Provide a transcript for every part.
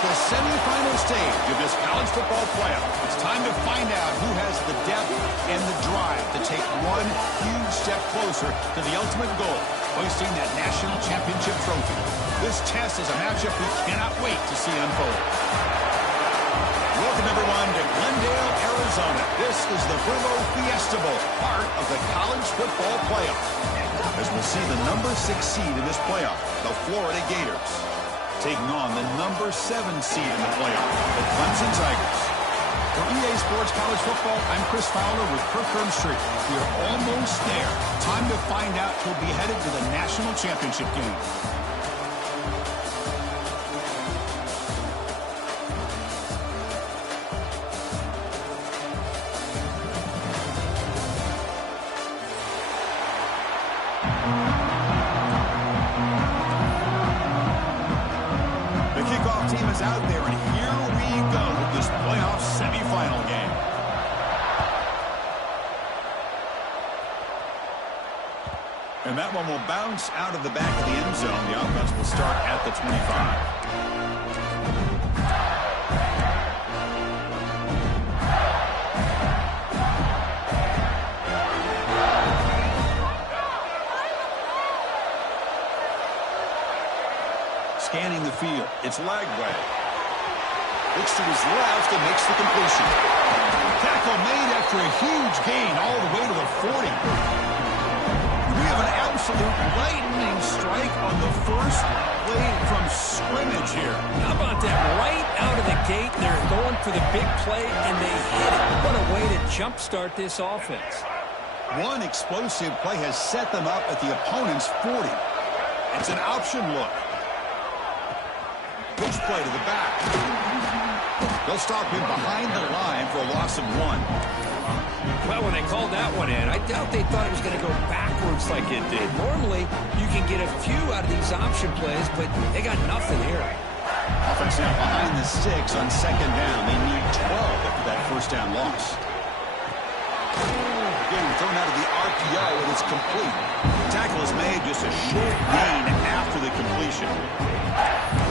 the semifinal stage of this college football playoff. It's time to find out who has the depth and the drive to take one huge step closer to the ultimate goal, hoisting that national championship trophy. This test is a matchup we cannot wait to see unfold. Welcome, everyone, to Glendale, Arizona. This is the Brimo Fiesta Bowl, part of the college football playoff. As we'll see the number 6 seed in this playoff, the Florida Gators, taking on the number 7 seed in the playoff, the Clemson Tigers. For EA Sports College Football, I'm Chris Fowler with Kirk Herbstreit. We are almost there. Time to find out who'll be headed to the national championship game. Out there, and here we go with this playoff semifinal game. And that one will bounce out of the back of the end zone. The offense will start at the 25. Scanning the field. It's Lagway. Looks to his left and makes the completion. Tackle made after a huge gain all the way to the 40. We have an absolute lightning strike on the first play from scrimmage here. How about that? Right out of the gate, they're going for the big play, and they hit it. What a way to jumpstart this offense. One explosive play has set them up at the opponent's 40. It's an option look. Push play to the back. They'll stop him behind the line for a loss of 1. Well, when they called that one in, I doubt they thought it was going to go backwards like it did. Normally, you can get a few out of these option plays, but they got nothing here. Offense now behind the 6 on second down. They need 12 after that first down loss. Getting thrown out of the RPO, and it's complete. Tackle is made, just a short gain after the completion.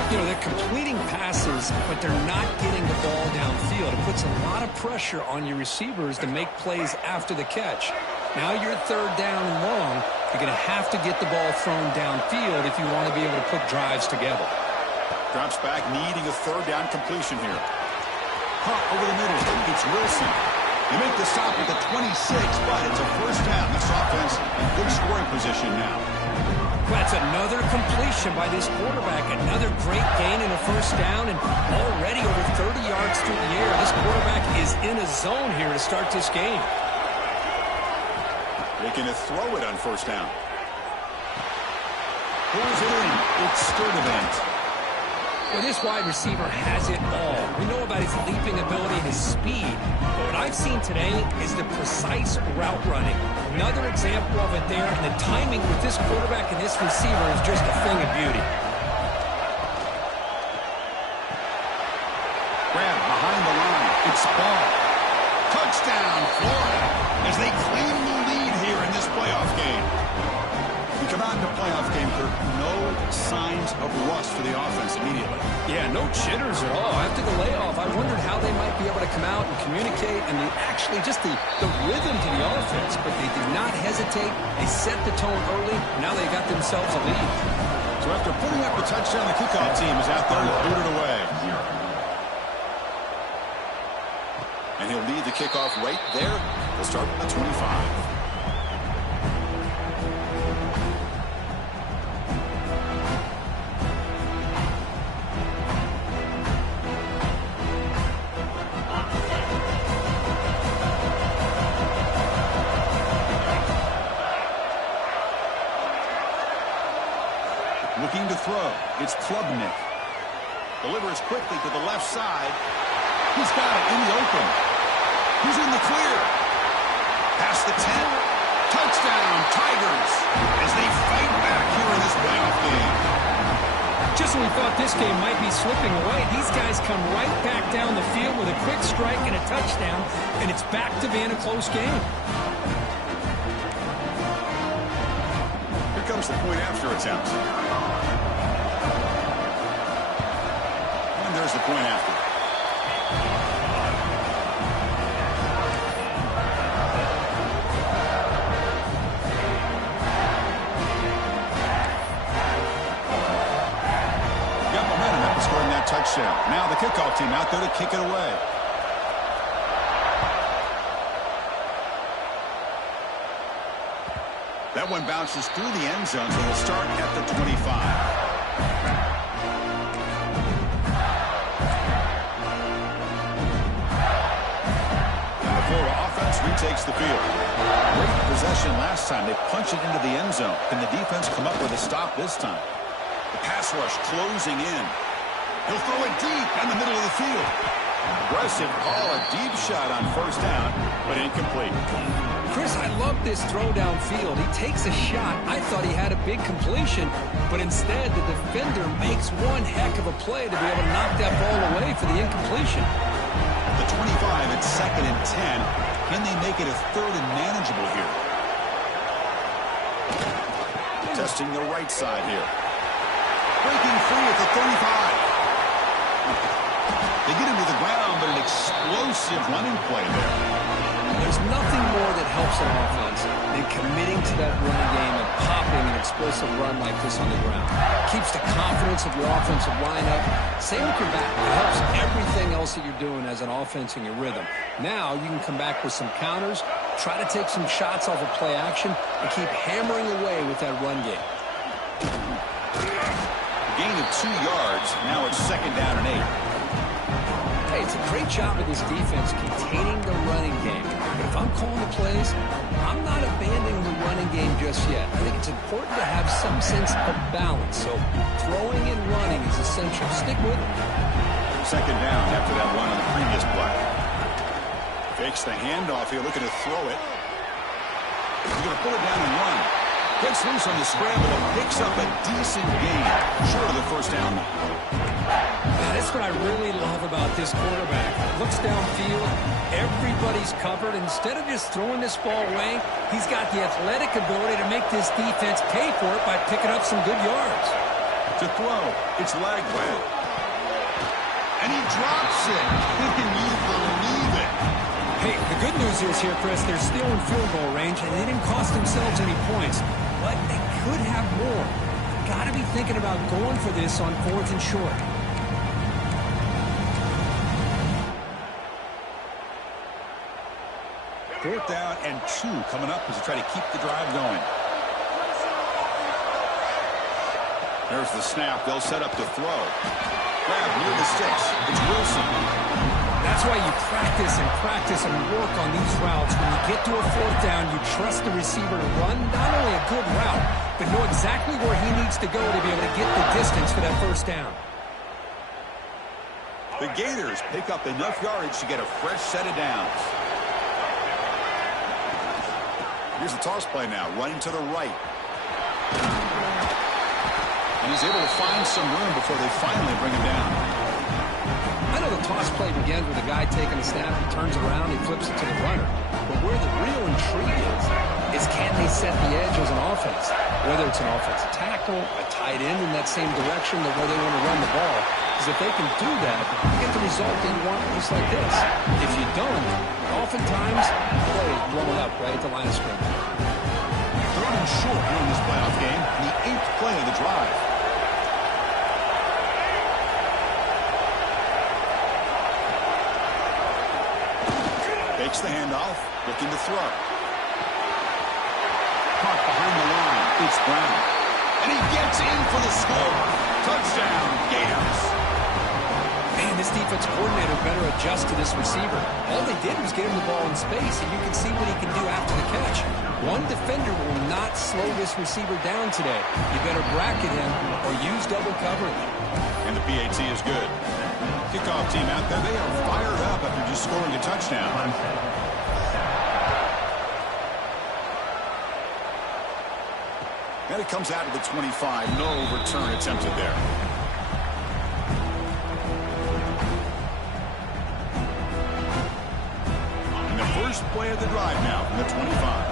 You know, they're completing passes, but they're not getting the ball downfield. It puts a lot of pressure on your receivers to make plays after the catch. Now you're third down and long. You're going to have to get the ball thrown downfield if you want to be able to put drives together. Drops back, needing a third down completion here. Caught over the middle. It's Wilson. They make the stop at the 26, but it's a first down. This offense in good scoring position now. That's another completion by this quarterback. Another great gain in a first down, and already over 30 yards through the air. This quarterback is in a zone here to start this game. Looking to throw it on first down. Pulls it in. It's Sturdivant. Well, this wide receiver has it all. We know about his leaping ability and his speed, but what I've seen today is the precise route running. Another example of it there, and the timing with this quarterback and this receiver is just a thing of beauty. Grab behind the line. It's Ball. Touchdown, Florida, as they claim the lead here in this playoff game. We come out in the playoff game, Kirk. No signs of rust for the offense immediately. Yeah, no jitters at all. After the layoff, I wondered how they might be able to come out and communicate and actually just the rhythm to the offense. But they did not hesitate. They set the tone early. Now they got themselves a lead. So after putting up the touchdown, the kickoff team is out there to boot it away. And he'll lead the kickoff right there. They'll start at the 25. Looking to throw. It's Klubnik. Delivers quickly to the left side. He's got it in the open. He's in the clear. Past the 10. Touchdown, Tigers, as they fight back here in this playoff game. Just when we thought this game might be slipping away, these guys come right back down the field with a quick strike and a touchdown, and it's back to being a close game. Here comes the point after attempt. Here's the point after. Got momentum after scoring that touchdown. Now the kickoff team out there to kick it away. That one bounces through the end zone, so we'll start at the 25. And the Florida offense retakes the field. Great possession last time. They punch it into the end zone. Can the defense come up with a stop this time? The pass rush closing in. He'll throw it deep in the middle of the field. Aggressive call, a deep shot on first down, but incomplete. Chris, I love this throw downfield. He takes a shot. I thought he had a big completion, but instead the defender makes one heck of a play to be able to knock that ball away for the incompletion. The 25 at 2nd and 10. Can they make it a 3rd and manageable here? Testing the right side here. Breaking free at the 35. They get him to the ground, but an explosive running play there. There's nothing more that helps an offense than committing to that running game and popping an explosive run like this on the ground. Keeps the confidence of your offensive lineup. Same with your back. It helps everything else that you're doing as an offense in your rhythm. Now you can come back with some counters, try to take some shots off of play action, and keep hammering away with that run game. Gain of 2 yards. Now it's 2nd down and 8. Hey, it's a great job of this defense containing the running game. But if I'm calling the plays, I'm not abandoning the running game just yet. I think it's important to have some sense of balance. So throwing and running is essential. Stick with it. 2nd down after that run on the previous play. Fakes the handoff here, looking to throw it. He's going to pull it down and run. Gets loose on the scramble and picks up a decent gain, short of the first down. That's what I really love about this quarterback. Looks downfield, everybody's covered. Instead of just throwing this ball away, he's got the athletic ability to make this defense pay for it by picking up some good yards. To throw, it's Lagway. And he drops it. Can you believe it? Hey, the good news is here, Chris, they're still in field goal range, and they didn't cost themselves any points. But they could have more. Got to be thinking about going for this on 4th and short. Fourth down and 2 coming up as they try to keep the drive going. There's the snap. They'll set up to throw. Grab near the sticks. It's Wilson. That's why you practice and work on these routes. When you get to a 4th down, you trust the receiver to run not only a good route, but know exactly where he needs to go to be able to get the distance for that first down. The Gators pick up enough yardage to get a fresh set of downs. Here's the toss play now, running to the right. And he's able to find some room before they finally bring him down. I know the toss play begins with a guy taking a snap, he turns around, he flips it to the runner. But where the real intrigue is can they set the edge as an offense? Whether it's an offensive tackle, a tight end in that same direction that where they want to run the ball. Because if they can do that, you get the result that you want just like this. If you don't, oftentimes, play is blown up right at the line of scrimmage. 3rd and short here in this playoff game, the 8th play of the drive. Takes the handoff, looking to throw. Caught behind the line, it's Brown. And he gets in for the score. Touchdown, Gators. Man, this defense coordinator better adjust to this receiver. All they did was get him the ball in space, and you can see what he can do after the catch. One defender will not slow this receiver down today. You better bracket him or use double coverage. And the PAT is good. Kickoff team out there, they are fired up after just scoring a touchdown. And it comes out to the 25. No return attempted there. And the first play of the drive now from the 25.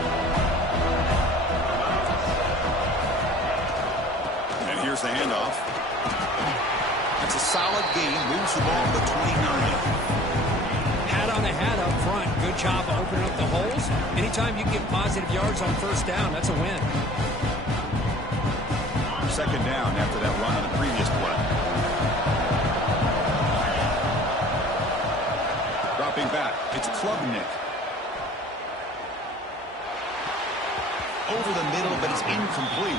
And here's the handoff. That's a solid gain. Moves the ball to the 29. Hat on a hat up front. Good job of opening up the holes. Anytime you get positive yards on first down, that's a win. Second down after that run on the previous play. Dropping back, it's Klubnik. Over the middle, but it's incomplete.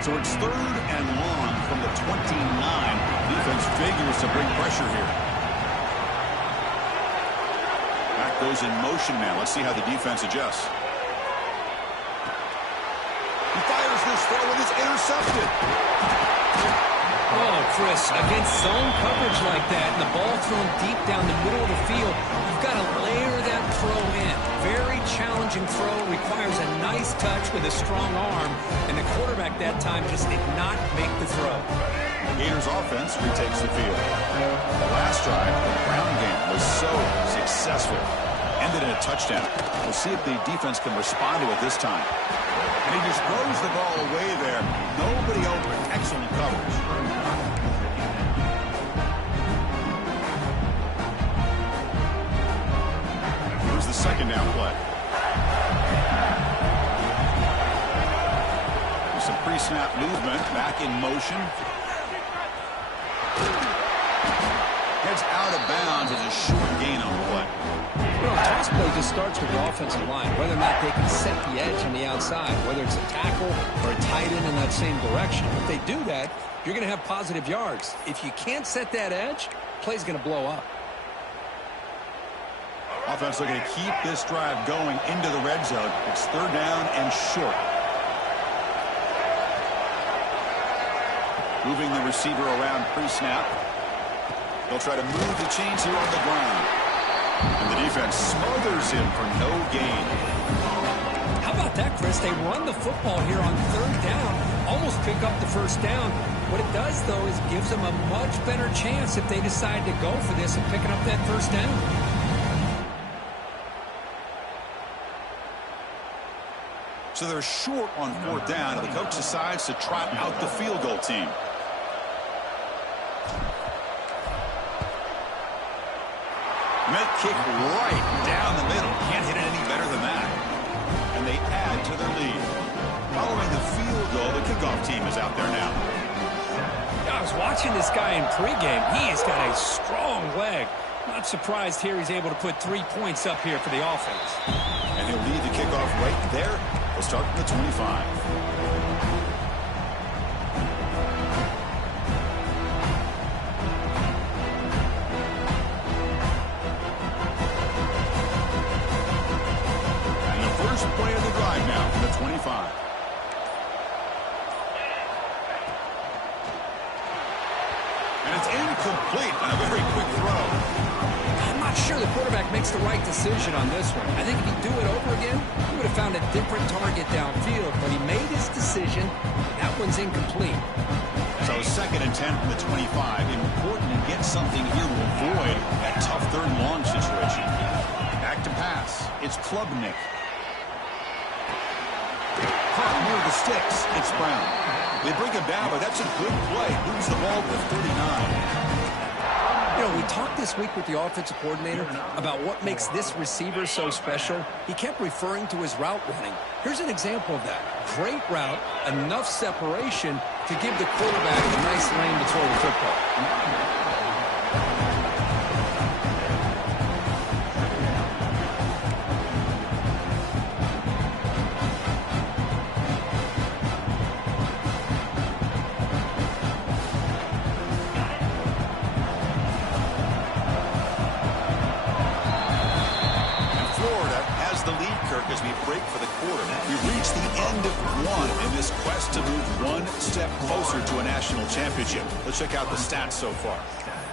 So it's third and long from the 29. Defense figures to bring pressure here. Back goes in motion now. Let's see how the defense adjusts. He fires this throw and it's intercepted. Oh, Chris, against zone coverage like that, and the ball thrown deep down the middle of the field, you've got to layer that throw in. Very challenging throw, requires a nice touch with a strong arm, and the quarterback that time just did not make the throw. Gators offense retakes the field. The last drive, the ground game, was so successful. Ended in a touchdown. We'll see if the defense can respond to it this time. And he just throws the ball away there. Nobody open. Excellent coverage. Here's the second down play. There's some pre-snap movement. Back in motion. Heads out of bounds as a short gain on the play. You know, toss play just starts with the offensive line, whether or not they can set the edge on the outside, whether it's a tackle or a tight end in that same direction. If they do that, you're going to have positive yards. If you can't set that edge, play's going to blow up. Offense looking to keep this drive going into the red zone. It's third down and short. Moving the receiver around pre-snap. They'll try to move the chains here on the ground. And the defense smothers him for no gain. How about that, Chris? They run the football here on third down, almost pick up the first down. What it does, though, is gives them a much better chance if they decide to go for this and picking up that first down. So they're short on fourth down, and the coach decides to trot out the field goal team. Met kick right down the middle. Can't hit it any better than that. And they add to their lead. Following the field goal, the kickoff team is out there now. I was watching this guy in pregame. He has got a strong leg. Not surprised here he's able to put 3 points up here for the offense. And he'll lead the kickoff right there. We'll start from the 25. First play of the drive now from the 25. And it's incomplete on a very quick throw. I'm not sure the quarterback makes the right decision on this one. I think if he'd do it over again, he would have found a different target downfield, but he made his decision. That one's incomplete. So second and 10 from the 25. Important to get something here to avoid that tough third and long situation. Back to pass. It's Klubnik. Caught near the sticks. It's Brown. They bring him down, but that's a good play. Moves the ball to the 39. You know, we talked this week with the offensive coordinator about what makes this receiver so special. He kept referring to his route running. Here's an example of that. Great route, enough separation to give the quarterback a nice lane to throw the football. As we break for the quarter, we've reached the end of one in this quest to move one step closer to a national championship. Let's check out the stats so far.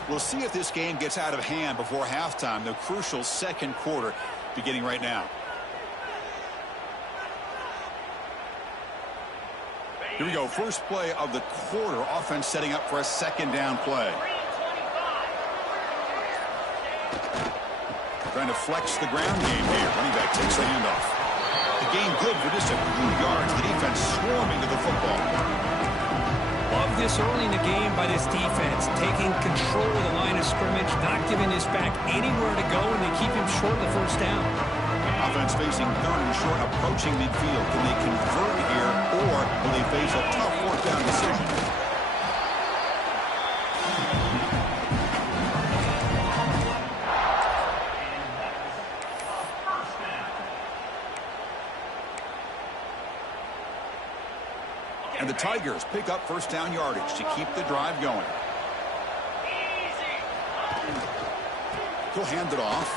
We'll see if this game gets out of hand before halftime, the crucial second quarter beginning right now. Here we go, first play of the quarter. Offense setting up for a second down play. Trying to flex the ground game here. Running back takes the handoff. The gain good for just a few yards. The defense swarming to the football. Love this early in the game by this defense. Taking control of the line of scrimmage, not giving this back anywhere to go, and they keep him short of the first down. Offense facing third and short, approaching midfield. Can they convert here, or will they face a tough fourth down decision? And the Tigers pick up first down yardage to keep the drive going. He'll hand it off.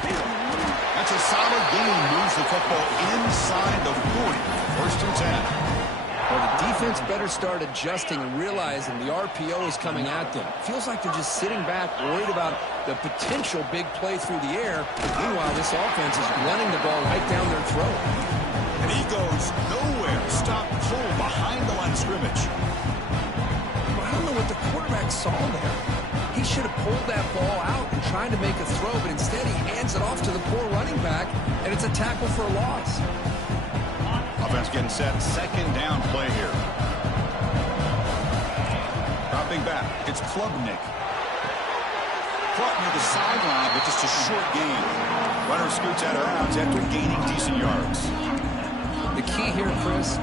That's a solid gain. Moves the football inside the 40. First and 10. Well, the defense better start adjusting and realizing the RPO is coming at them. Feels like they're just sitting back, worried about the potential big play through the air. Meanwhile, this offense is running the ball right down their throat. And he goes nowhere. Stop cold behind the line of scrimmage. Well, I don't know what the quarterback saw there. He should have pulled that ball out and tried to make a throw, but instead he hands it off to the poor running back, and it's a tackle for a loss. Offense getting set. Second down play here. Dropping back. It's Klubnik. Caught near the sideline, but just a short gain. Runner scoots out of bounds after gaining decent yards. The key here, Chris,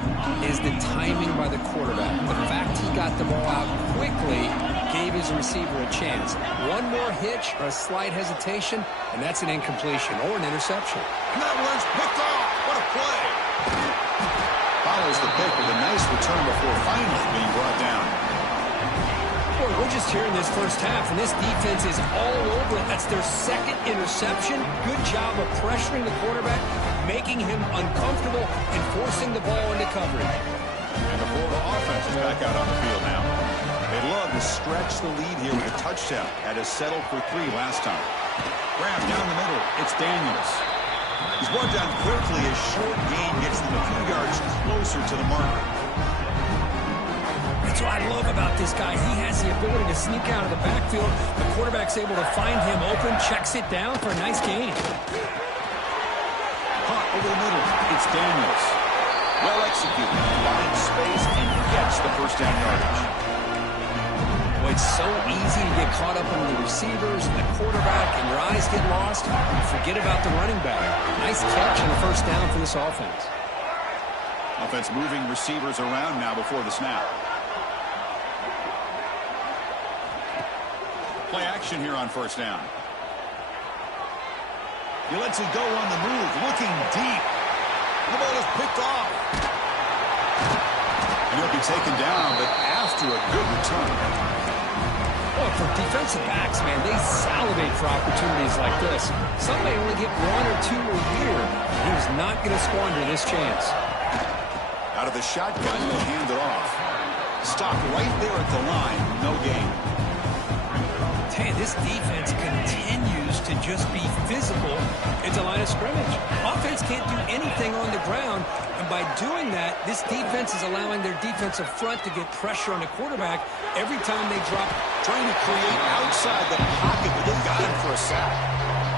is the timing by the quarterback. The fact he got the ball out quickly gave his receiver a chance. One more hitch or a slight hesitation, and that's an incompletion or an interception. And that one's picked off. What a play. Follows the pick with a nice return before finally being brought down. Boy, we're just here in this first half, and this defense is all over it. That's their second interception. Good job of pressuring the quarterback, making him uncomfortable, and forcing the ball into coverage. And the Florida offense is back out on the field now. They'd love to stretch the lead here with a touchdown. Had to settle for 3 last time. Graham down the middle. It's Daniels. He's brought down quickly. A short gain gets them a few yards closer to the marker. That's what I love about this guy. He has the ability to sneak out of the backfield. The quarterback's able to find him open, checks it down for a nice gain. Hot over the middle. It's Daniels. Well executed. Finds space and gets the first down yardage. Well, it's so easy to get caught up in the receivers and the quarterback, and your eyes get lost. You forget about the running back. Nice catch and a first down for this offense. Offense moving receivers around now before the snap. Play action here on first down. He lets it go on the move, looking deep. The ball is picked off. And he'll be taken down, but after a good return. Well, for defensive backs, man, they salivate for opportunities like this. Some may only get 1 or 2 a year. He was not going to squander this chance. Out of the shotgun, he'll hand it off. Stopped right there at the line. No gain. Hey, this defense continues to just be physical at the line of scrimmage. Offense can't do anything on the ground, and by doing that, this defense is allowing their defensive front to get pressure on the quarterback every time they drop. Trying to create outside the pocket, but they got him for a sack.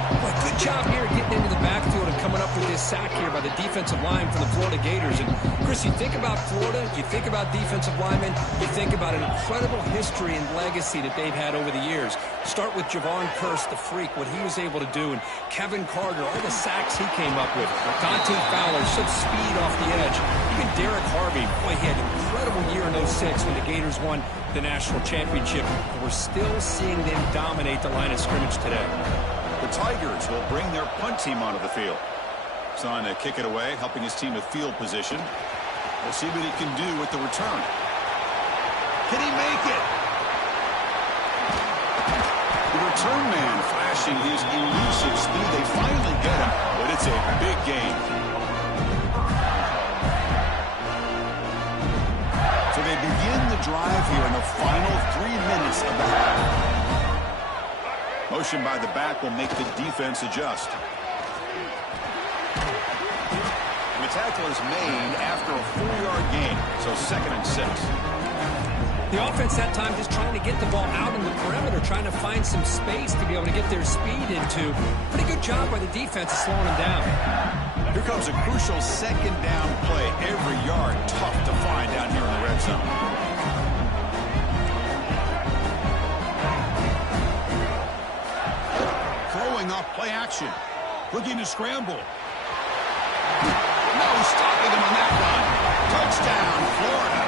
Well, good job here getting into the backfield and coming up with this sack here by the defensive line for the Florida Gators. And, Chris, you think about Florida, you think about defensive linemen, you think about an incredible history and legacy that they've had over the years. Start with Javon Kearse, the freak, what he was able to do, and Kevin Carter, all the sacks he came up with. Dante Fowler, such speed off the edge. Even Derek Harvey, boy, he had an incredible year in 06 when the Gators won the national championship. And we're still seeing them dominate the line of scrimmage today. The Tigers will bring their punt team onto the field. He's on to kick it away, helping his team with field position. We'll see what he can do with the return. Can he make it? The return man flashing his elusive speed. They finally get him, but it's a big gain. So they begin the drive here in the final 3 minutes of the half. Motion by the back will make the defense adjust. And the tackle is made after a 4-yard gain, so 2nd and 6. The offense that time just trying to get the ball out in the perimeter, trying to find some space to be able to get their speed into. Pretty good job by the defense of slowing them down. Here comes a crucial second down play. Every yard tough to find down here in the red zone. Throwing off play action. Looking to scramble. No stopping him on that run. Touchdown, Florida.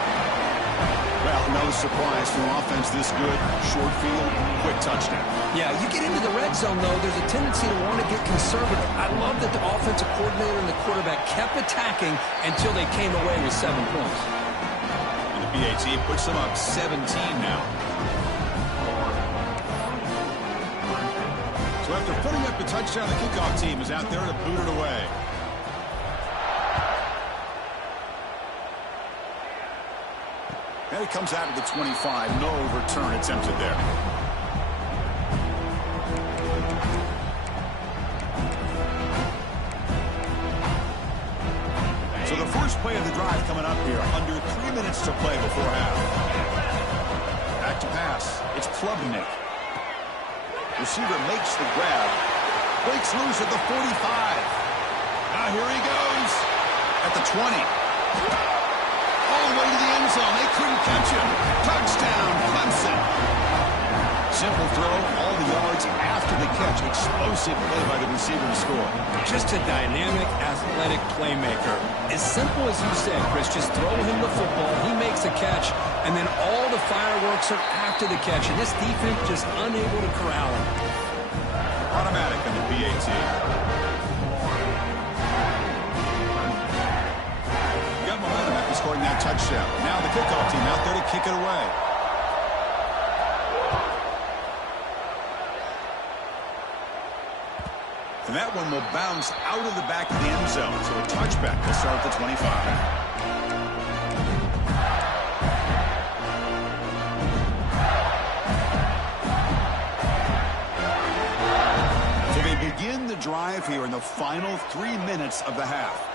Well, no surprise from offense this good. Short field, quick touchdown. Yeah, you get into the red zone, though, there's a tendency to want to get conservative. I love that the offensive coordinator and the quarterback kept attacking until they came away with 7 points. And the BAT puts them up 17 now. So after putting up the touchdown, the kickoff team is out there to boot it away. And it comes out of the 25. No return attempted there. So the first play of the drive coming up here. Under 3 minutes to play before half. Back to pass. It's Klubnik. Receiver makes the grab. Breaks loose at the 45. Now here he goes. At the 20. All the way to the end zone. They couldn't catch him. Touchdown, Clemson. Simple throw, all the yards after the catch. Explosive play by the receiver to score. Just a dynamic, athletic playmaker. As simple as you said, Chris, just throw him the football. He makes a catch, and then all the fireworks are after the catch. And this defense just unable to corral him. Automatic on the BAT. Scoring that touchdown. Now the kickoff team out there to kick it away. And that one will bounce out of the back of the end zone. So a touchback will start at the 25. So they begin the drive here in the final 3 minutes of the half.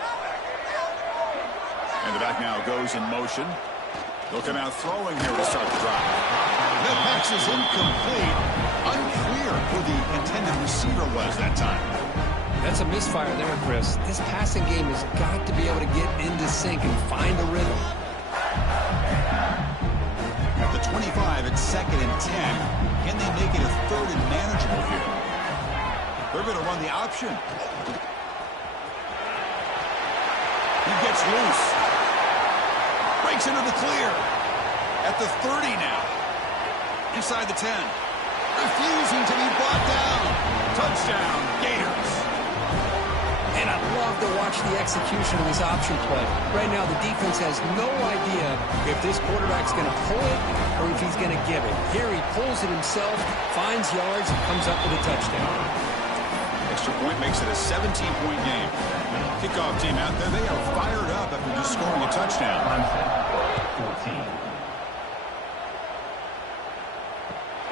And the back now goes in motion. They'll come out throwing here to start the drive. The pass is incomplete. Unclear who the intended receiver was that time. That's a misfire there, Chris. This passing game has got to be able to get into sync and find a rhythm. At the 25, it's 2nd and 10. Can they make it a 3rd and manageable here? They're going to run the option. He gets loose. Breaks into the clear. At the 30 now. Inside the 10. Refusing to be brought down. Touchdown, Gators. And I love to watch the execution of this option play. Right now, the defense has no idea if this quarterback's going to pull it or if he's going to give it. Here he pulls it himself, finds yards, and comes up with a touchdown. Extra point makes it a 17-point game. Kickoff team out there, they are fired up after just scoring a touchdown. 14.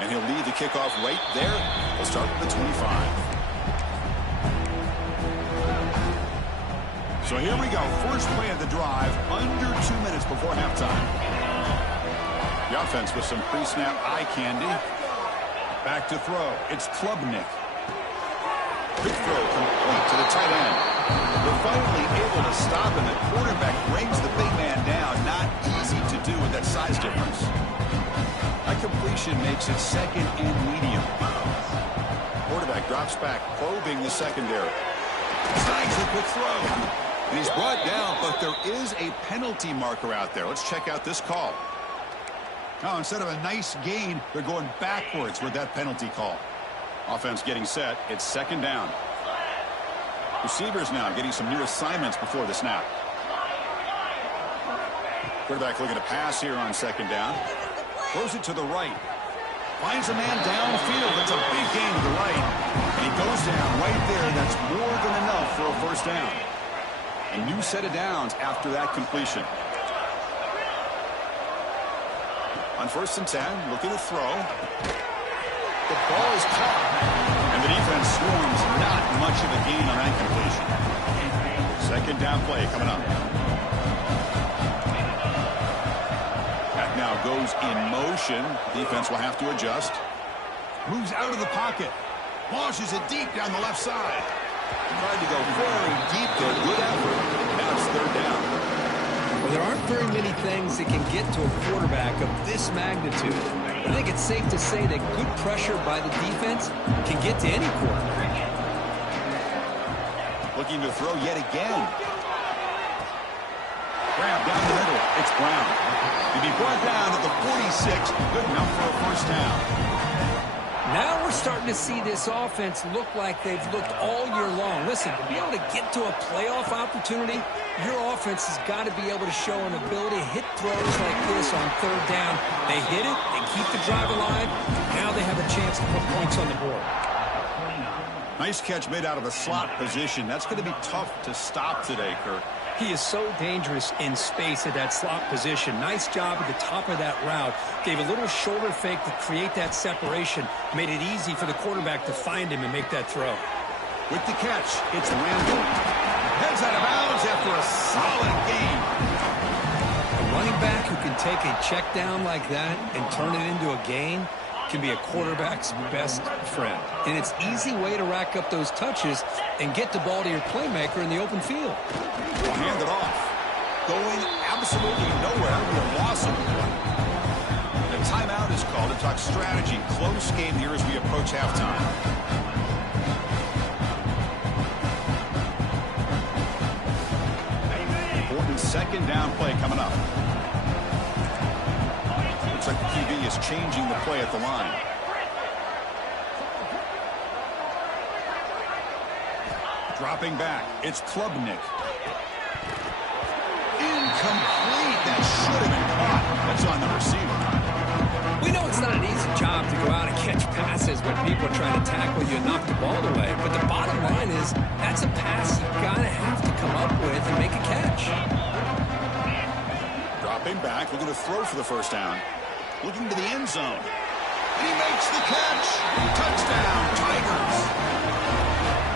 And he'll lead the kickoff right there. He'll start with the 25. So here we go. First play of the drive, under 2 minutes before halftime. The offense with some pre-snap eye candy. Back to throw. It's Klubnik. Quick throw complete to the tight end. They're finally able to stop him. The quarterback brings the big man down. Not easy to do with that size difference. That completion makes it 2nd and medium. Quarterback drops back, probing the secondary. Snags a quick throw. And he's brought down, but there is a penalty marker out there. Let's check out this call. Now, instead of a nice gain, they're going backwards with that penalty call. Offense getting set. It's 2nd down. Receivers now getting some new assignments before the snap. Quarterback looking to pass here on 2nd down. Throws it to the right. Finds a man downfield. That's a big gain to the right. And he goes down right there. That's more than enough for a first down. A new set of downs after that completion. On 1st and 10, looking to throw. The ball is caught. And the defense swarms. Not much of a gain on that completion. 2nd down play coming up. That now goes goes in motion. Defense will have to adjust. Moves out of the pocket. Launches it deep down the left side. Tried to go very deep there. Good effort. Now it's third down. Well, there aren't very many things that can get to a quarterback of this magnitude. I think it's safe to say that good pressure by the defense can get to any quarterback. Looking to throw yet again. Grab down the middle. It's Brown. To be brought down at the 46. Good enough for a first down. Now we're starting to see this offense look like they've looked all year long. Listen, to be able to get to a playoff opportunity, your offense has got to be able to show an ability to hit throws like this on third down. They hit it, they keep the drive alive. Now they have a chance to put points on the board. Nice catch made out of a slot position. That's going to be tough to stop today, Kirk. He is so dangerous in space at that slot position. Nice job at the top of that route. Gave a little shoulder fake to create that separation. Made it easy for the quarterback to find him and make that throw. With the catch, it's Randall. Heads out of bounds after a solid gain. A running back who can take a check down like that and turn it into a gain can be a quarterback's best friend. And it's an easy way to rack up those touches and get the ball to your playmaker in the open field. We'll hand it off. Going absolutely nowhere. A loss of one. The timeout is called to talk strategy. Close game here as we approach halftime. Important second down play coming up. Looks like the QB is changing the play at the line. Dropping back, it's Klubnik. Incomplete. That should have been caught. That's on the receiver. We know it's not an easy job to go out and catch passes when people are trying to tackle you and knock the ball away. But the bottom line is that's a pass you gotta have to come up with and make a catch. Dropping back, looking to throw for the first down. Looking to the end zone. He makes the catch. Touchdown, Tigers.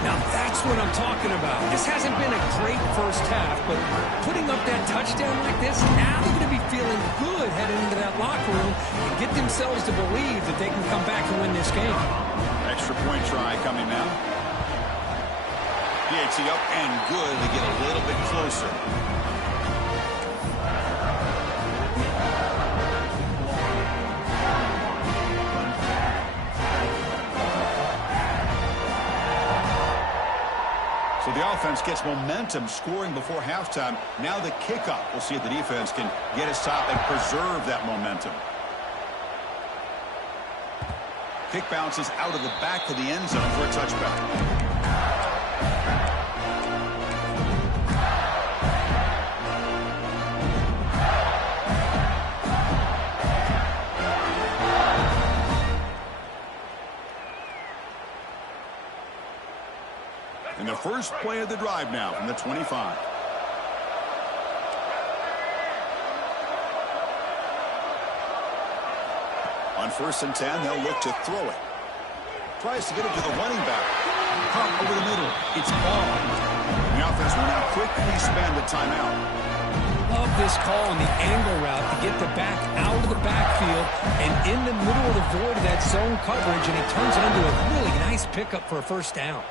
Now that's what I'm talking about. This hasn't been a great first half, but putting up that touchdown like this, now they're going to be feeling good heading into that locker room and get themselves to believe that they can come back and win this game. Extra point try coming now. PAT up and good to get a little bit closer. So the offense gets momentum scoring before halftime. Now the kickoff. We'll see if the defense can get a stop and preserve that momentum. Kick bounces out of the back of the end zone for a touchback. And the first play of the drive now from the 25. On 1st and 10, they'll look to throw it. Tries to get it to the running back. Caught over the middle. It's ball. The offense will now quickly spend a timeout. Love this call on the angle route to get the back out of the backfield and in the middle of the void of that zone coverage, and he turns it into a really nice pickup for a first down.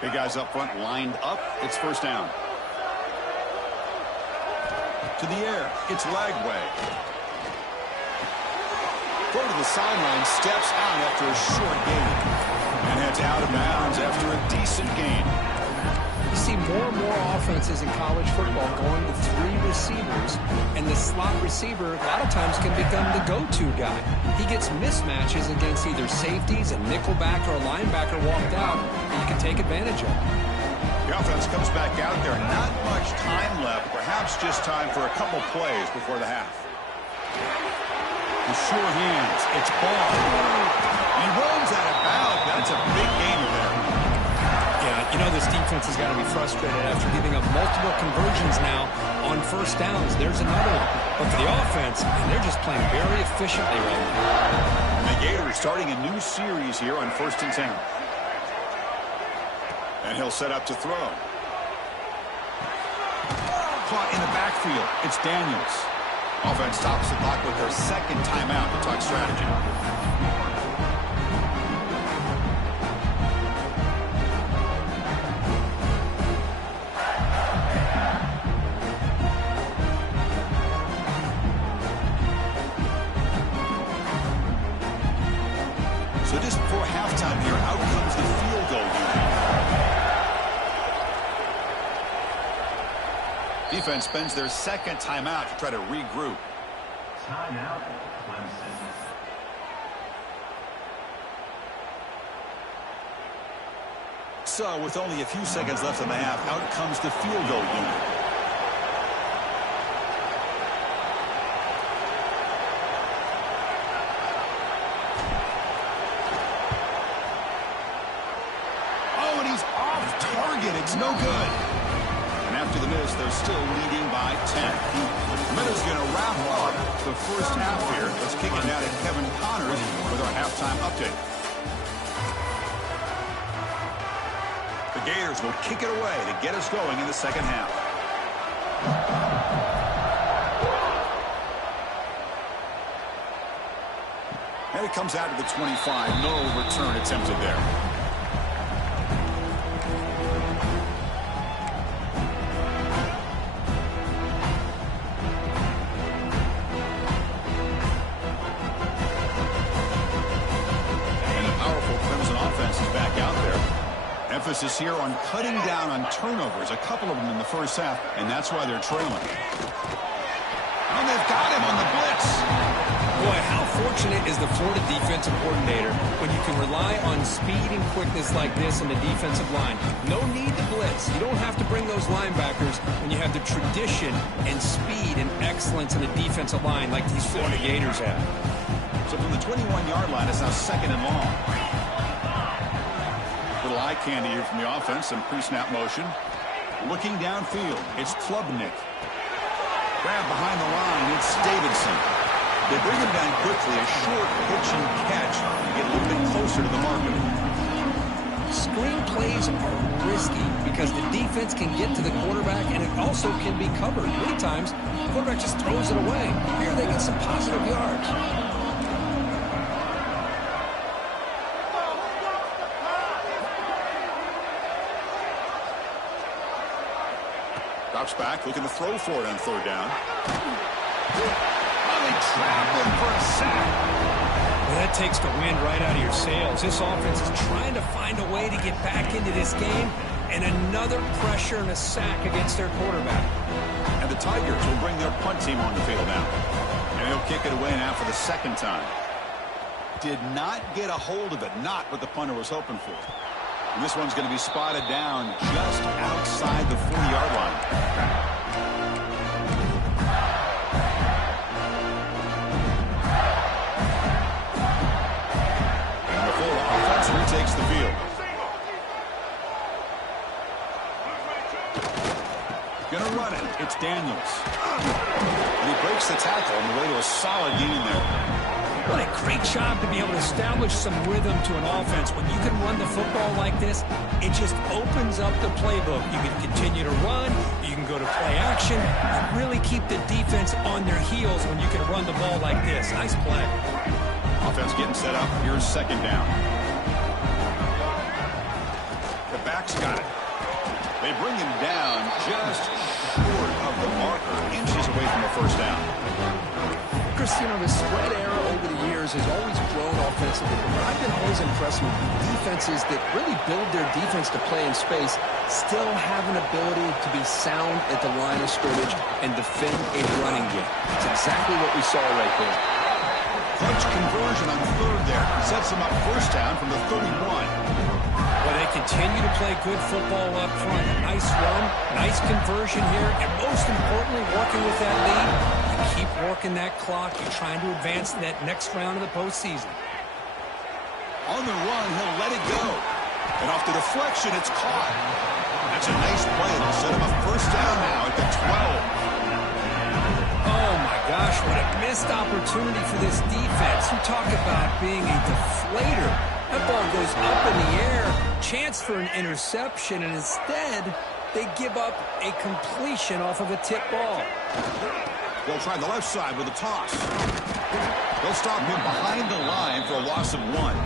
Big guys up front lined up. It's first down. To the air. It's Lagway. Throw to the sideline. Steps out after a short gain. And heads out of bounds after a decent gain. You see more and more offenses in college football going to 3 receivers, and the slot receiver a lot of times can become the go-to guy. He gets mismatches against either safeties, a nickelback, or a linebacker walked out, and you can take advantage of it. The offense comes back out there. Not much time left. Perhaps just time for a couple plays before the half. With sure hands, it's ball. He runs out of bounds. That's a big gain there. Yeah, you know this defense has got to be frustrated after giving up multiple conversions now on first downs. There's another one. But for the offense, and they're just playing very efficiently right now. The Gators starting a new series here on 1st and 10. And he'll set up to throw. Caught in the backfield. It's Daniels. Offense stops the clock with their second timeout to talk strategy. So just before halftime here, out comes the field goal unit. Defense spends their second timeout to try to regroup. Timeout, Clemson. So with only a few seconds left in the half, out comes the field goal unit. Oh, and he's off target. It's no good. And after the miss, they're still leading by 10. Minutes going to wrap up the first half here. Let's kick it down to Kevin Connors with our halftime update. The Gators will kick it away to get us going in the second half. And it comes out to the 25. No return attempted there. Emphasis here on cutting down on turnovers, a couple of them in the first half, and that's why they're trailing. And they've got him on the blitz. Boy, how fortunate is the Florida defensive coordinator when you can rely on speed and quickness like this in the defensive line. No need to blitz. You don't have to bring those linebackers when you have the tradition and speed and excellence in the defensive line like these Florida Gators have. So from the 21-yard line, it's now second and long. Little eye candy here from the offense, some pre-snap motion. Looking downfield, it's Klubnik. Grab behind the line, it's Davidson. They bring him down quickly, a short pitch and catch to get a little bit closer to the marker. Screen plays are risky because the defense can get to the quarterback and it also can be covered. Many times, the quarterback just throws it away. Here they get some positive yards. Drops back, looking to throw for it on third down. Oh, they trap him for a sack. Well, that takes the wind right out of your sails. This offense is trying to find a way to get back into this game, and another pressure and a sack against their quarterback. And the Tigers will bring their punt team on the field now. And they'll kick it away now for the second time. Did not get a hold of it, not what the punter was hoping for. And this one's going to be spotted down just outside the 40-yard line. And the Florida offense retakes the field. Going to run it. It's Daniels. And he breaks the tackle on the way to a solid gain there. What a great job to be able to establish some rhythm to an offense. When you can run the football like this, it just opens up the playbook. You can continue to run. You can go to play action. And really keep the defense on their heels when you can run the ball like this. Nice play. Offense getting set up. Here's second down. The back's got it. They bring him down just short of the marker, inches away from a first down. Chris, you know, the spread era over the years has always grown offensively, but I've been always impressed with defenses that really build their defense to play in space, still have an ability to be sound at the line of scrimmage and defend a running game. It's exactly what we saw right there. Clutch conversion on third there. Sets them up first down from the 31. Well, they continue to play good football up front. Nice run, nice conversion here, and most importantly, working with that lead. Keep working that clock. You're trying to advance to that next round of the postseason. On the run, he'll let it go. And off the deflection, it's caught. That's a nice play. It'll set him up first down now at the 12. Oh, my gosh, what a missed opportunity for this defense. You talk about being a deflator. That ball goes up in the air, chance for an interception, and instead, they give up a completion off of a tip ball. They'll try the left side with a toss. They'll stop him behind the line for a loss of 1.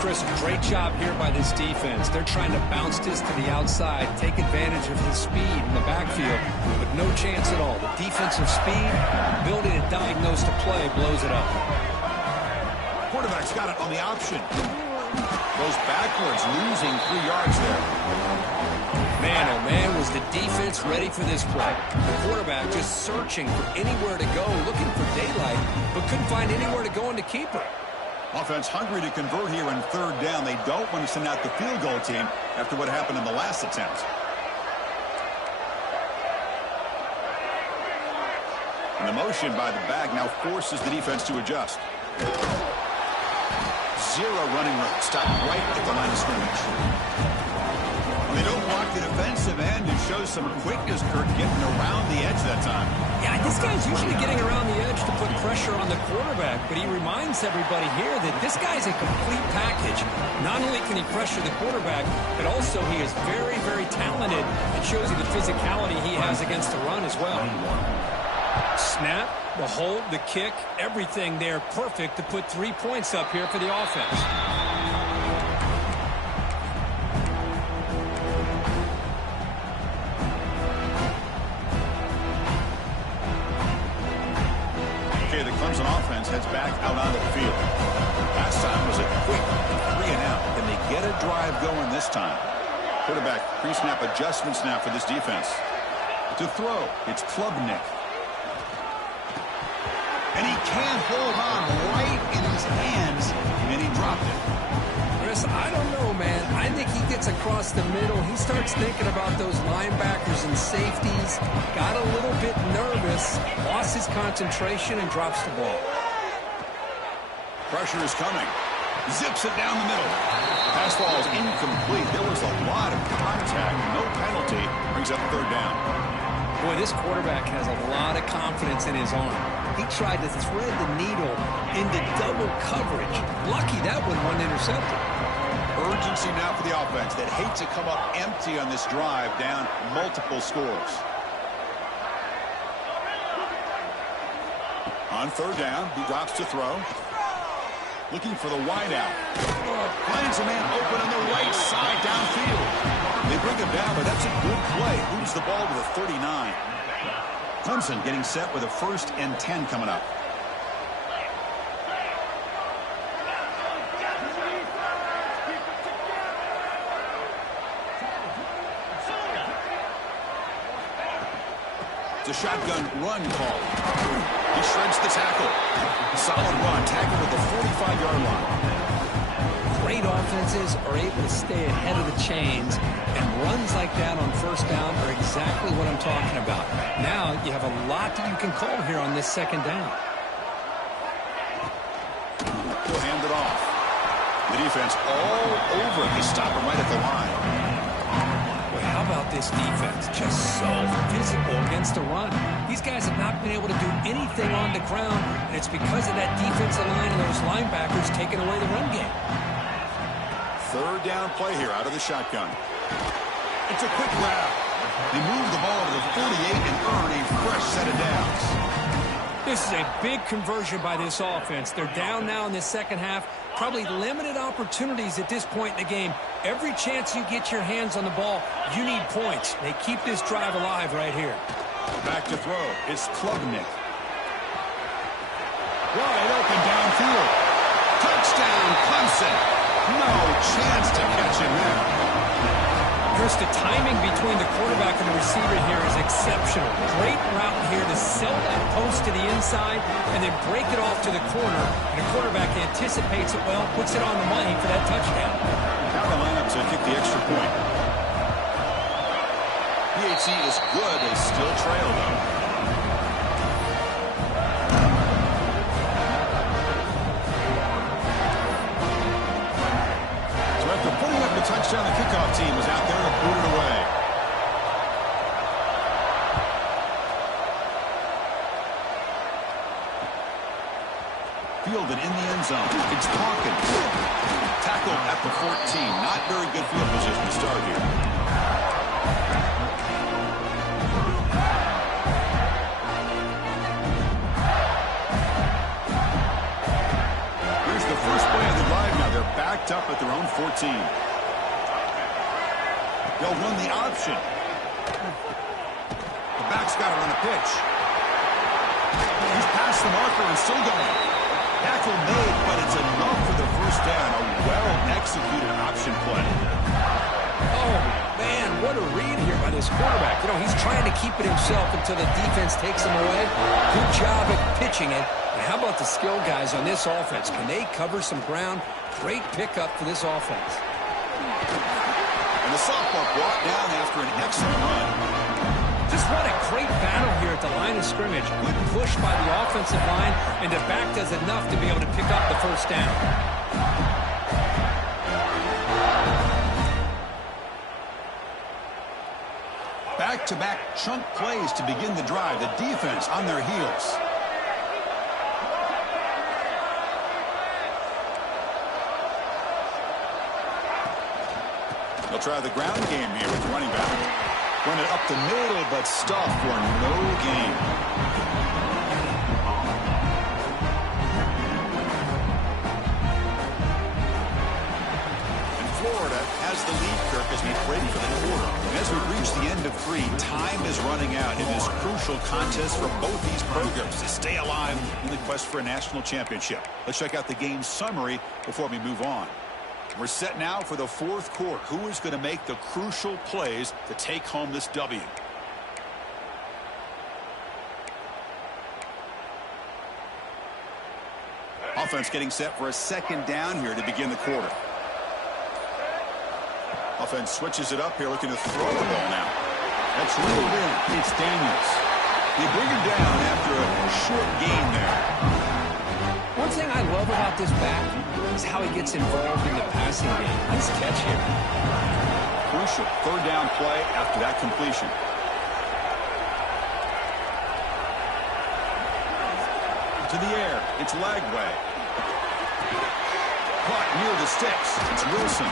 Chris, great job here by this defense. They're trying to bounce this to the outside, take advantage of his speed in the backfield, but no chance at all. The defensive speed, ability to diagnose the play, blows it up. Quarterback's got it on the option. Goes backwards, losing 3 yards there. Man, oh man, was the defense ready for this play. The quarterback just searching for anywhere to go, looking for daylight, but couldn't find anywhere to go in the keeper. Offense hungry to convert here in 3rd down. They don't want to send out the field goal team after what happened in the last attempt. And the motion by the back now forces the defense to adjust. 0 running room. Stop right at the line of scrimmage. They don't block the defensive end. It shows some quickness, Kirk, getting around the edge that time. Yeah, this guy's usually getting around the edge to put pressure on the quarterback, but he reminds everybody here that this guy's a complete package. Not only can he pressure the quarterback, but also he is very, very talented. It shows you the physicality he has against the run as well. Snap, the hold, the kick, everything there perfect to put 3 points up here for the offense. The Clemson offense heads back out onto the field. Last time was a quick 3-and-out. Can they get a drive going this time? Quarterback pre-snap adjustments now for this defense. To throw, it's Klubnik. And he can't hold on right in his hands, and he dropped it. Chris, I don't know, man. I think he gets across the middle. He starts thinking about those linebackers and safeties. Got a little bit nervous, lost his concentration, and drops the ball. Pressure is coming. Zips it down the middle. Pass ball is incomplete. There was a lot of contact. No penalty. Brings up 3rd down. Boy, this quarterback has a lot of confidence in his arm. He tried to thread the needle into double coverage. Lucky that one wasn't intercepted. Urgency now for the offense that hate to come up empty on this drive, down multiple scores. On 3rd down, he drops to throw. Looking for the wide out. Finds a man open on the right side downfield. They bring him down, but that's a good play. Moves the ball to the 39. Clemson getting set with a 1st and 10 coming up. It's a shotgun run call. He shreds the tackle. Solid run. Tackled at the 45-yard line. Great offenses are able to stay ahead of the chains, and runs like that on 1st down are exactly what I'm talking about. Now you have a lot that you can call here on this 2nd down. He'll hand it off. The defense all over him. They stop him right at the line. Boy, how about this defense? Just so physical against the run. These guys have not been able to do anything on the ground, and it's because of that defensive line and those linebackers taking away the run game. 3rd down play here out of the shotgun. It's a quick grab. They move the ball to the 48 and earn a fresh set of downs. This is a big conversion by this offense. They're down now in the 2nd half. Probably limited opportunities at this point in the game. Every chance you get your hands on the ball, you need points. They keep this drive alive right here. Back to throw. It's Klubnik. Wide open downfield. Touchdown, Clemson. No chance to catch him there. Chris, the timing between the quarterback and the receiver here is exceptional. Great route here to sell that post to the inside and then break it off to the corner. And the quarterback anticipates it well, puts it on the money for that touchdown. Now the lineup to kick the extra point. PAT is good. They still trail, though. Touchdown, the kickoff team is out there to boot it away. Fielded in the end zone. It's Hawkins. Tackle at the 14. Not very good field position to start here. 14. They'll run the option. The back's got it on the pitch. He's past the marker and still going. Tackle made, but it's enough for the first down. A well-executed option play. Oh, man, what a read here by this quarterback. You know, he's trying to keep it himself until the defense takes him away. Good job at pitching it. And how about the skill guys on this offense? Can they cover some ground? Great pickup for this offense. And the softball brought down after an excellent run. Just what a great battle here at the line of scrimmage. Good push by the offensive line, and the back does enough to be able to pick up the first down. Back-to-back chunk plays to begin the drive. The defense on their heels. They'll try the ground game here with running back. Run it up the middle, but stuff for no gain. And Florida has the lead, Kirk, as we break for the quarter. And as we reach the end of 3, time is running out in this crucial contest for both these programs to stay alive in the quest for a national championship. Let's check out the game summary before we move on. We're set now for the 4th quarter. Who is going to make the crucial plays to take home this W? Offense getting set for a 2nd down here to begin the quarter. Offense switches it up here, looking to throw the ball now. That's reeled in. It's Daniels. They bring him down after a short gain there. One thing I love about this back is how he gets involved in the passing game. Nice catch here. Crucial 3rd down play after that completion. To the air. It's Lagway. Caught near the sticks. It's Wilson.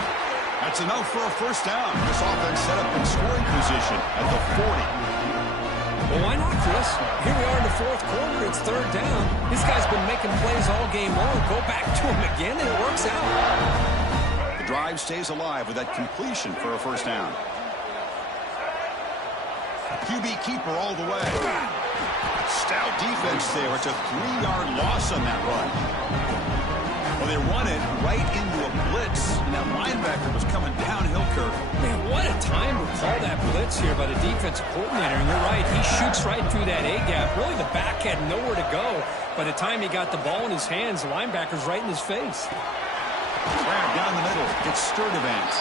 That's enough for a first down. This offense set up in scoring position at the 40. Well, why not, Chris? Here we are in the 4th quarter. It's 3rd down. This guy's been making plays all game long. Go back to him again, and it works out. The drive stays alive with that completion for a first down. QB keeper all the way. Stout defense there. It's a 3-yard loss on that run. Well, they run it right into a blitz, and that linebacker was coming downhill, Kirk. Man, what a time to call that blitz here by the defensive coordinator. And you're right, he shoots right through that A-gap. Really, the back had nowhere to go. By the time he got the ball in his hands, the linebacker's right in his face. Grab down the middle. It's Sturdivant.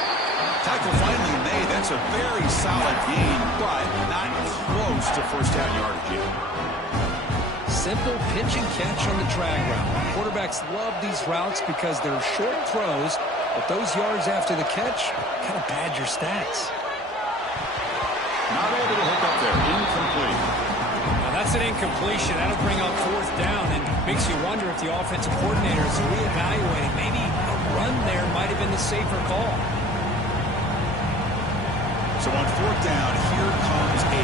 Tackle finally made. That's a very solid gain, but not close to first down yardage yet. Simple pitch and catch on the drag route. Quarterbacks love these routes because they're short throws, but those yards after the catch kind of pad your stats. Not able to hook up there. Incomplete. Now that's an incompletion. That'll bring up 4th down and makes you wonder if the offensive coordinator is reevaluating. Maybe a run there might have been the safer call. So on 4th down, here comes a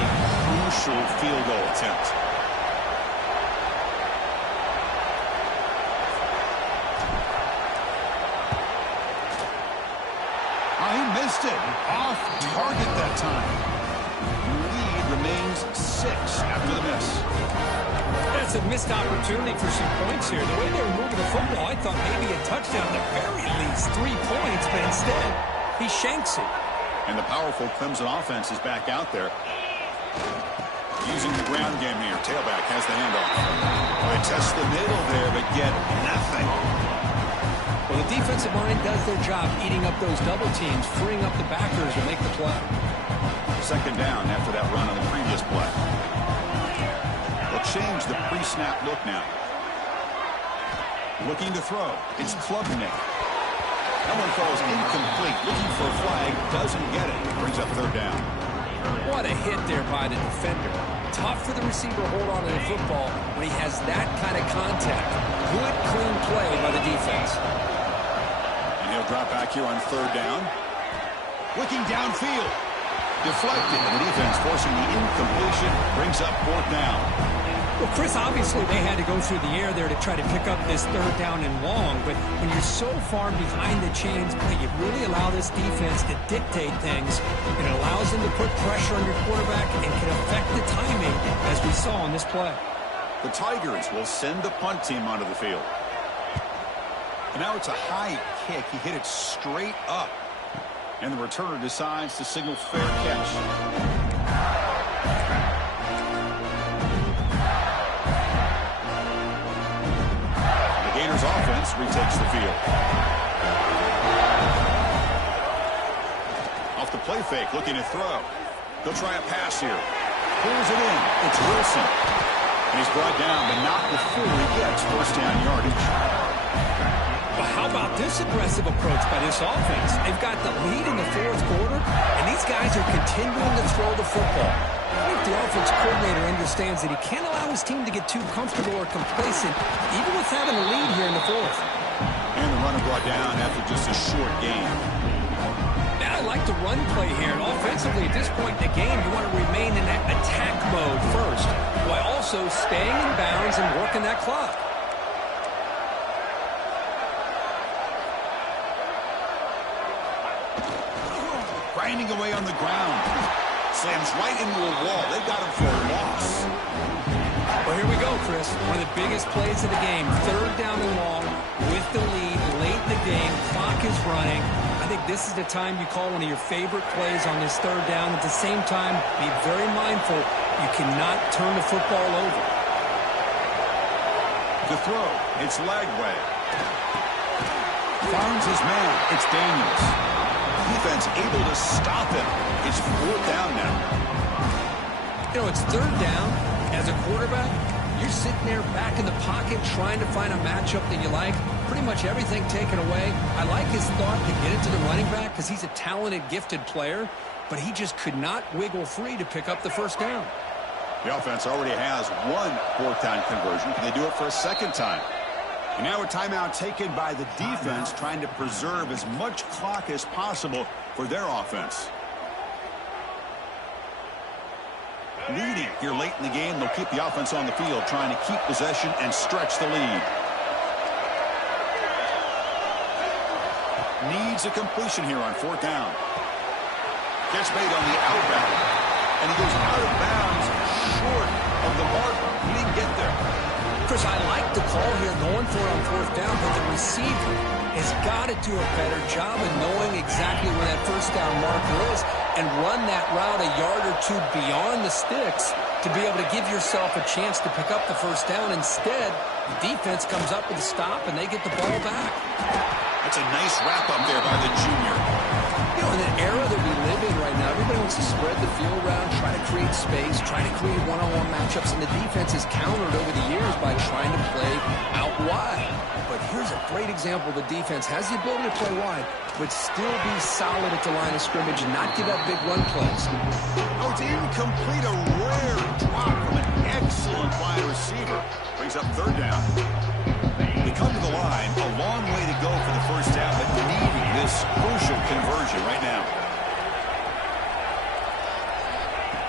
crucial field goal attempt. He missed it. Off target that time. Lead remains 6 after the miss. That's a missed opportunity for some points here. The way they were moving the football, I thought maybe a touchdown, at the very least 3 points, but instead, he shanks it. And the powerful Clemson offense is back out there. Using the ground game here. Tailback has the handoff. They test the middle there, but get nothing. Well, the defensive line does their job eating up those double teams, freeing up the backers to make the play. 2nd down after that run on the previous play. They'll change the pre-snap look now. Looking to throw. It's Klubnik. That one falls incomplete. Looking for a flag. Doesn't get it. Brings up 3rd down. What a hit there by the defender. Tough for the receiver to hold on to the football when he has that kind of contact. Good, clean play by the defense. And he'll drop back here on 3rd down. Looking downfield. Deflected. And the defense forcing the incompletion. Brings up 4th down. Well, Chris, obviously they had to go through the air there to try to pick up this third down and long, but when you're so far behind the chains, you really allow this defense to dictate things. It allows them to put pressure on your quarterback and can affect the timing, as we saw on this play. The Tigers will send the punt team onto the field. And now it's a high kick. He hit it straight up. And the returner decides to signal fair catch. Gators offense retakes the field. Off the play fake, looking to throw. They'll try a pass here. Pulls it in. It's Wilson. And he's brought down, but not before he gets first down yardage. Well, how about this aggressive approach by this offense? They've got the lead in the fourth quarter, and these guys are continuing to throw the football. I think the offense coordinator understands that he can't allow his team to get too comfortable or complacent, even with having a lead here in the fourth. And the runner brought down after just a short gain. Now, I like the run play here, and offensively at this point in the game, you want to remain in that attack mode first, while also staying in bounds and working that clock. Grinding away on the ground. Slams right into a wall. They got him for a loss. Well, here we go, Chris. One of the biggest plays of the game. Third down and long with the lead late in the game. Clock is running. I think this is the time you call one of your favorite plays on this third down. At the same time, be very mindful. You cannot turn the football over. To throw, it's Lagway. Finds his man. It's Daniels. Defense able to stop him. It's fourth down now. You know, it's third down. As a quarterback, you're sitting there back in the pocket trying to find a matchup that you like. Pretty much everything taken away. I like his thought to get it to the running back because he's a talented, gifted player, but he just could not wiggle free to pick up the first down. The offense already has one fourth down conversion. Can they do it for a second time? And now a timeout taken by the defense, trying to preserve as much clock as possible for their offense. Leading here late in the game, they'll keep the offense on the field, trying to keep possession and stretch the lead. Needs a completion here on fourth down. Catch made on the outbound. And he goes out of bounds short of the mark. He didn't get there. Chris, I like the call here going for it on fourth down, but the receiver has got to do a better job of knowing exactly where that first down marker is and run that route a yard or two beyond the sticks to be able to give yourself a chance to pick up the first down. Instead, the defense comes up with a stop, and they get the ball back. That's a nice wrap-up there by the junior. You know, in the era that we live in right now, everybody wants to spread the field around, try to create space, try to create one-on-one matchups, and the defense has countered over the years by trying to play out wide. But here's a great example. The defense has the ability to play wide, but still be solid at the line of scrimmage and not give up big run plays. Oh, it's incomplete. A rare drop from an excellent wide receiver. Brings up third down. They come to the line. A long way to go for the first down, but needing this crucial conversion right now.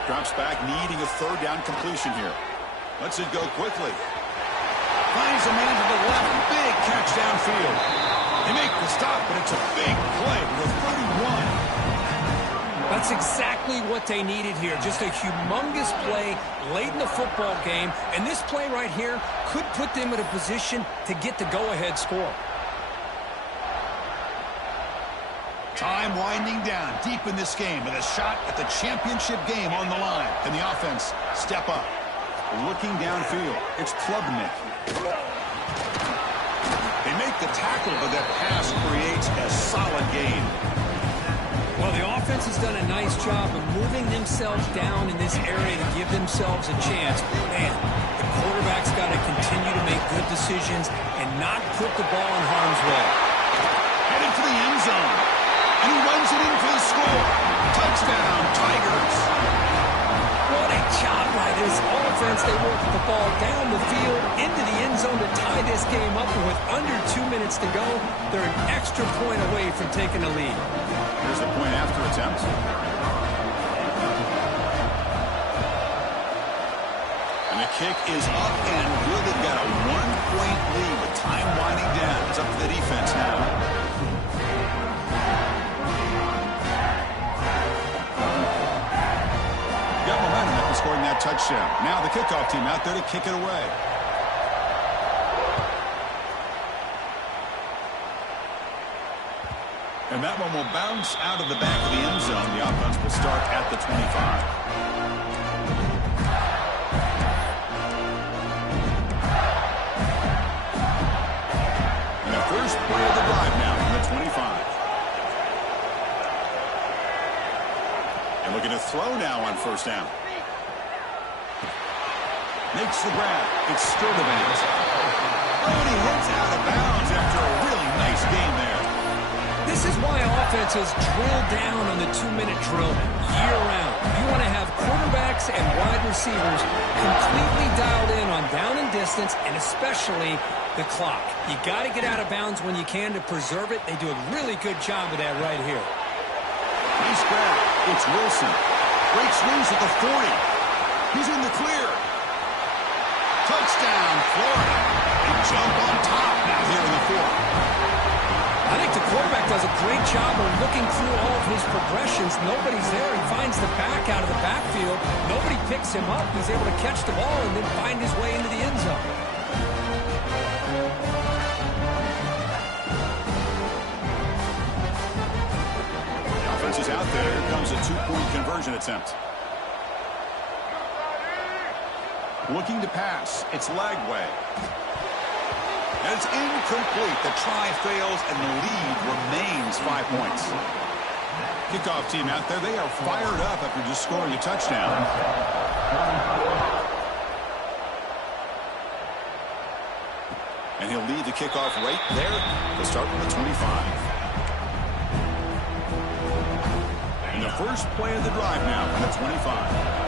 Drops back, needing a third down completion here. Lets it go quickly. Finds a man to the left. Big catch downfield. They make the stop, but it's a big play with a 31. That's exactly what they needed here. Just a humongous play late in the football game. And this play right here could put them in a position to get the go-ahead score. Time winding down deep in this game with a shot at the championship game on the line. Can the offense step up? Looking downfield, it's Klubnik. They make the tackle, but that pass creates a solid gain. Well, the offense has done a nice job of moving themselves down in this area to give themselves a chance. Man, the quarterback's got to continue to make good decisions and not put the ball in harm's way. Headed for the end zone. And he runs it in for the score. Touchdown, Tigers. What a job by this offense. They work the ball down the field into the end zone to tie this game up. And with under 2 minutes to go, they're an extra point away from taking the lead. Here's the point after attempt. And the kick is up and good. They've got a 1-point lead with time winding down. It's up to the defense now. Got momentum after scoring that touchdown. Now the kickoff team out there to kick it away. And that one will bounce out of the back of the end zone. The offense will start at the 25. First play of the drive now from the 25. And looking to throw now on first down. Makes the grab. It's still the bounds. Oh, and he heads out of bounds after a really nice game there. This is why offenses drill down on the 2-minute drill year-round. You want to have quarterbacks and wide receivers completely dialed in on down and distance, and especially the clock. You got to get out of bounds when you can to preserve it. They do a really good job of that right here. Nice grab. It's Wilson. Breaks loose at the 40. He's in the clear. Touchdown, Florida. They jump on top now here in the 4th. I think the quarterback does a great job of looking through all of his progressions. Nobody's there. He finds the back out of the backfield. Nobody picks him up. He's able to catch the ball and then find his way into the end zone. The offense is out there. Here comes a 2-point conversion attempt. Looking to pass. It's Lagway. And it's incomplete. The try fails, and the lead remains 5 points. Kickoff team out there. They are fired up after just scoring a touchdown. And he'll lead the kickoff right there to start with the 25. And the first play of the drive now from the 25.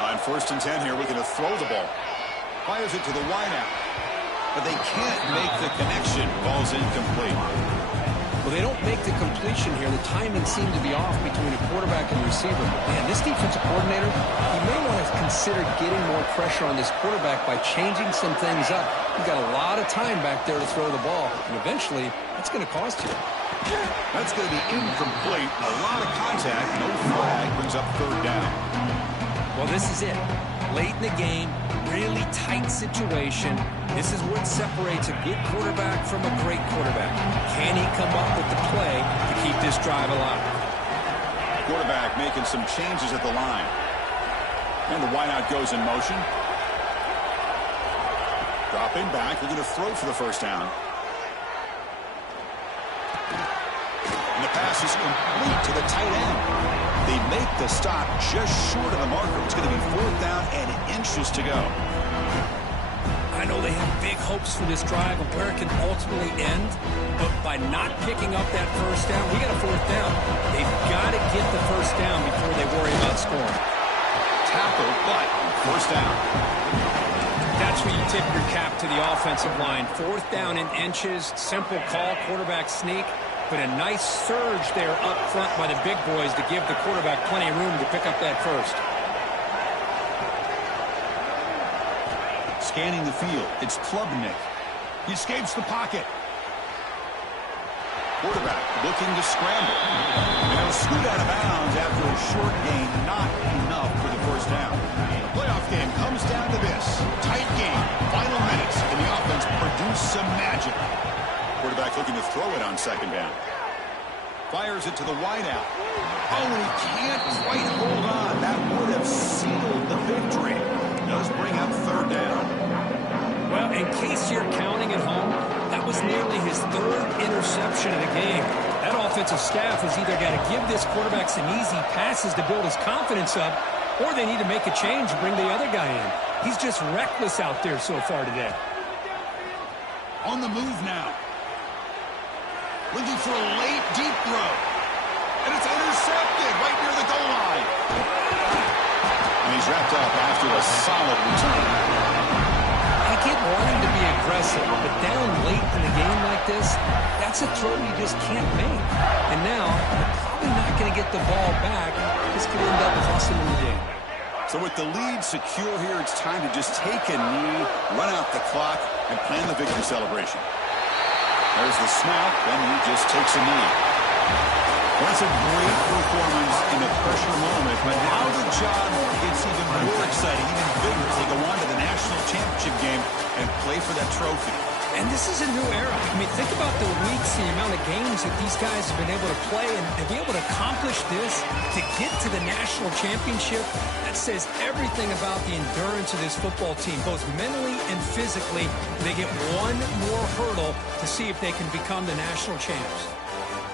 On 1st and 10 here, we're going to throw the ball. Fires it to the wideout. But they can't make the connection. Ball's incomplete. Well, they don't make the completion here. The timing seemed to be off between a quarterback and receiver. Man, this defensive coordinator, he may want to consider getting more pressure on this quarterback by changing some things up. You've got a lot of time back there to throw the ball, and eventually, that's going to cost you. That's going to be incomplete. A lot of contact. No flag. Brings up 3rd down. Well, this is it. Late in the game, really tight situation. This is what separates a good quarterback from a great quarterback. Can he come up with the play to keep this drive alive? Quarterback making some changes at the line. And the wideout goes in motion. Dropping back. We're going to throw for the first down. And the pass is complete to the tight end. They make the stop just short of the marker. It's going to be 4th down and inches to go. I know they have big hopes for this drive of where it can ultimately end, but by not picking up that first down, we got a 4th down. They've got to get the first down before they worry about scoring. Tackle, but first down. That's where you tip your cap to the offensive line. 4th down in inches, simple call, quarterback sneak. But a nice surge there up front by the big boys to give the quarterback plenty of room to pick up that first. Scanning the field, it's Klubnik. He escapes the pocket. Quarterback looking to scramble. And he'll scoot out of bounds after a short gain, not enough for the first down. The playoff game comes down to this. Tight game, final minutes, and the offense produced some magic. Quarterback looking to throw it on 2nd down. Fires it to the wideout. Oh, and he can't quite hold on. That would have sealed the victory. Does bring up 3rd down. Well, in case you're counting at home, that was nearly his 3rd interception of the game. That offensive staff has either got to give this quarterback some easy passes to build his confidence up, or they need to make a change and bring the other guy in. He's just reckless out there so far today. On the move now. Looking for a late, deep throw. And it's intercepted right near the goal line. And he's wrapped up after a solid return. I get wanting to be aggressive, but down late in a game like this, that's a throw you just can't make. And now, the probably not going to get the ball back. This could end up costing them the game. So with the lead secure here, it's time to just take a knee, run out the clock, and plan the victory celebration. There's the snap, and he just takes a knee. That's a great performance in a pressure moment, but now the job gets even more exciting, even bigger, as they go on to the national championship game and play for that trophy. And this is a new era. I mean, think about the weeks, the amount of games that these guys have been able to play, and to be able to accomplish this, to get to the national championship, that says everything about the endurance of this football team, both mentally and physically. They get one more hurdle to see if they can become the national champs.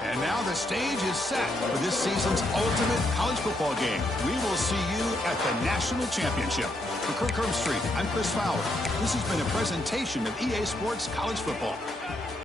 And now the stage is set for this season's ultimate college football game. We will see you at the national championship. For Kirk Herbstreit, I'm Chris Fowler. This has been a presentation of EA Sports College Football.